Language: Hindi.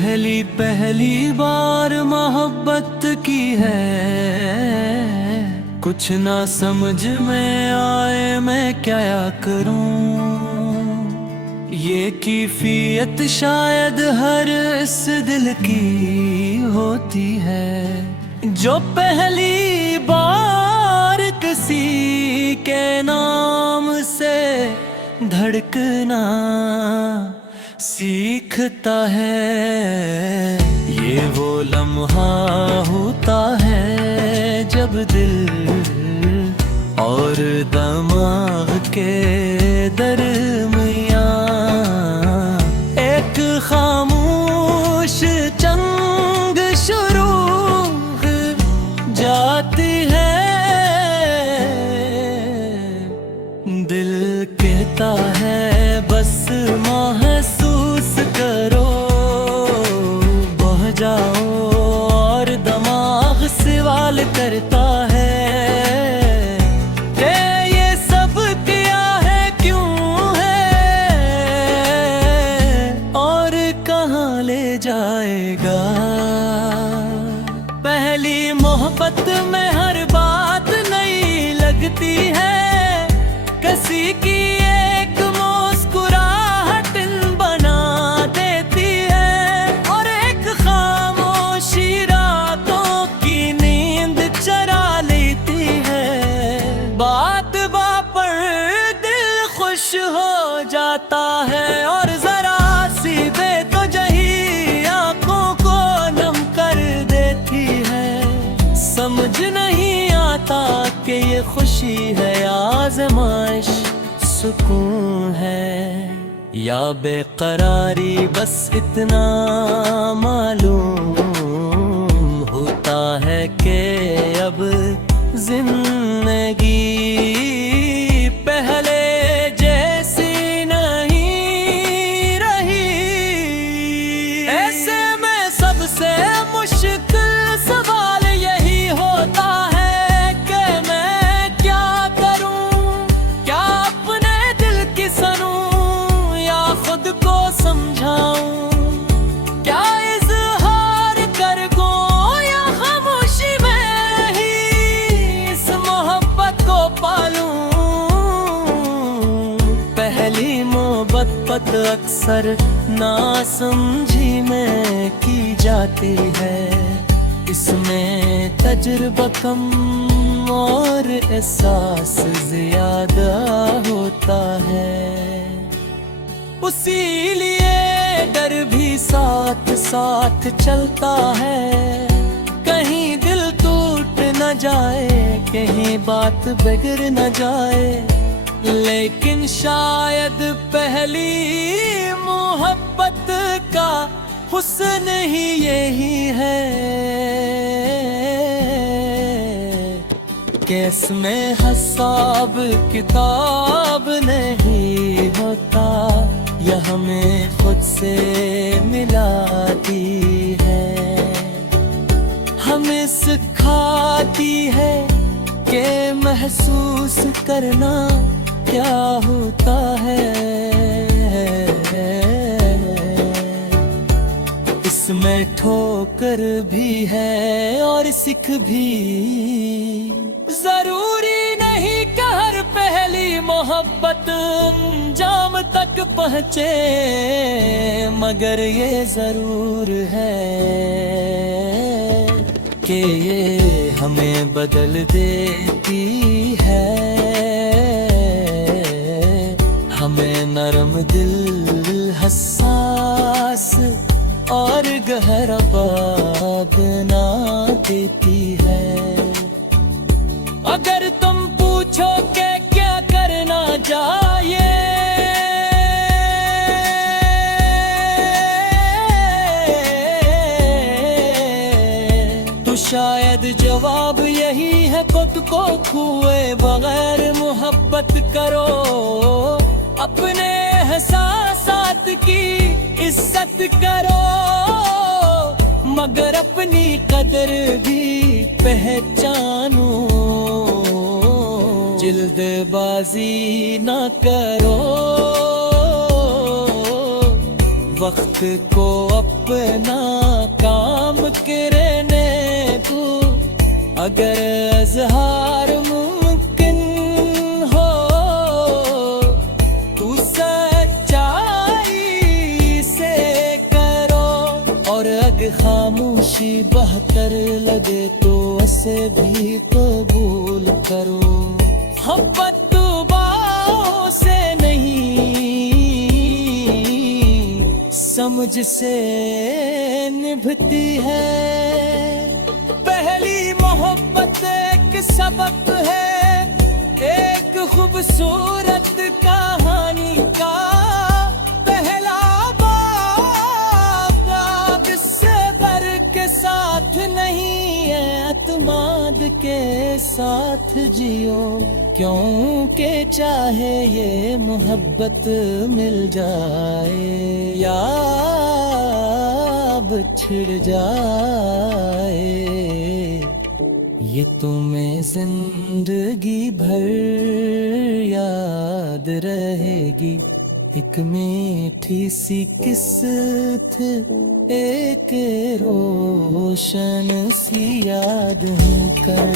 पहली पहली बार मोहब्बत की है, कुछ ना समझ में आए मैं क्या करूं। ये कैफियत शायद हर इस दिल की होती है, जो पहली बार किसी के नाम से धड़कना सीखता है। ये वो लम्हा होता है जब दिल और दिमाग के दरमियां एक खामोश जंग शुरू हो जाती है। दिल कहता है बस महसूस करो, बह जाओ, और दिमाग सवाल करता है ये सब क्या है, क्यों है, और कहाँ ले जाएगा। पहली मोहब्बत में हर बात नई लगती है, किसी की एक मुस्कुराहट बना देती है, और एक खामोशी रातों की नींद चरा लेती है। बात पर दिल खुश हो जाता है, और जरा सी बेतुजही आंखों को नम कर देती है। समझ नहीं आता कि ये खुशी है या आज़माइश, सुकून है या बेकरारी, बस इतना मालूम होता है कि अब जिंदगी पहले जैसी नहीं रही। ऐसे में सबसे मुश्किल सवाल यही होता है कि मैं क्या करूं, क्या अपने दिल की सुनूं या खुद को समझाऊं, क्या इज़हार कर दूं या खामोशी में ही इस मोहब्बत को पालूं। पहली मोहब्बत अक्सर ना समझी में की जाती है, इसमें तजुर्बा कम और एहसास ज्यादा होता है। उसी लिए डर भी साथ साथ चलता है, कहीं दिल टूट न जाए, कहीं बात बिगड़ न जाए। लेकिन शायद पहली मोहब्बत का हुस्न ही यही है कि इसमें हिसाब किताब नहीं होता, यह हमें खुद से मिलाती है, हमें सिखाती है कि महसूस करना क्या होता है। इसमें ठोकर भी है और सीख भी, जरूरी नहीं कि हर पहली मोहब्बत अंजाम तक पहुँचे, मगर ये जरूर है कि ये हमें बदल देती है, हमें नरम दिल, हसास और गहरा बना देती है। अगर तुम पूछो कि क्या करना चाहिए, तो शायद जवाब यही है खुद को खोए बगैर मोहब्बत करो, अपने एहसासात की इज्जत करो, मगर अपनी कदर भी पहचानो, जल्दबाजी ना करो, वक्त को अपना काम करने तू, अगर इज़हार मुमकिन हो तू सच्चाई से करो, और अगर खामोशी बेहतर लगे तो उसे भी कबूल करो। मोहब्बत दुआओं से नहीं समझ से निभती है। पहली मोहब्बत एक सबक है, एक खूबसूरत कहानी का पहला बाब, इससे बर के साथ नहीं है, एतमाद के साथ जियो, क्योंकि चाहे ये मोहब्बत मिल जाए या बिछड़ जाए, ये तुम्हें जिंदगी भर याद रहेगी। एक मीठी सी किस्सत, एक रोशन सी याद कर।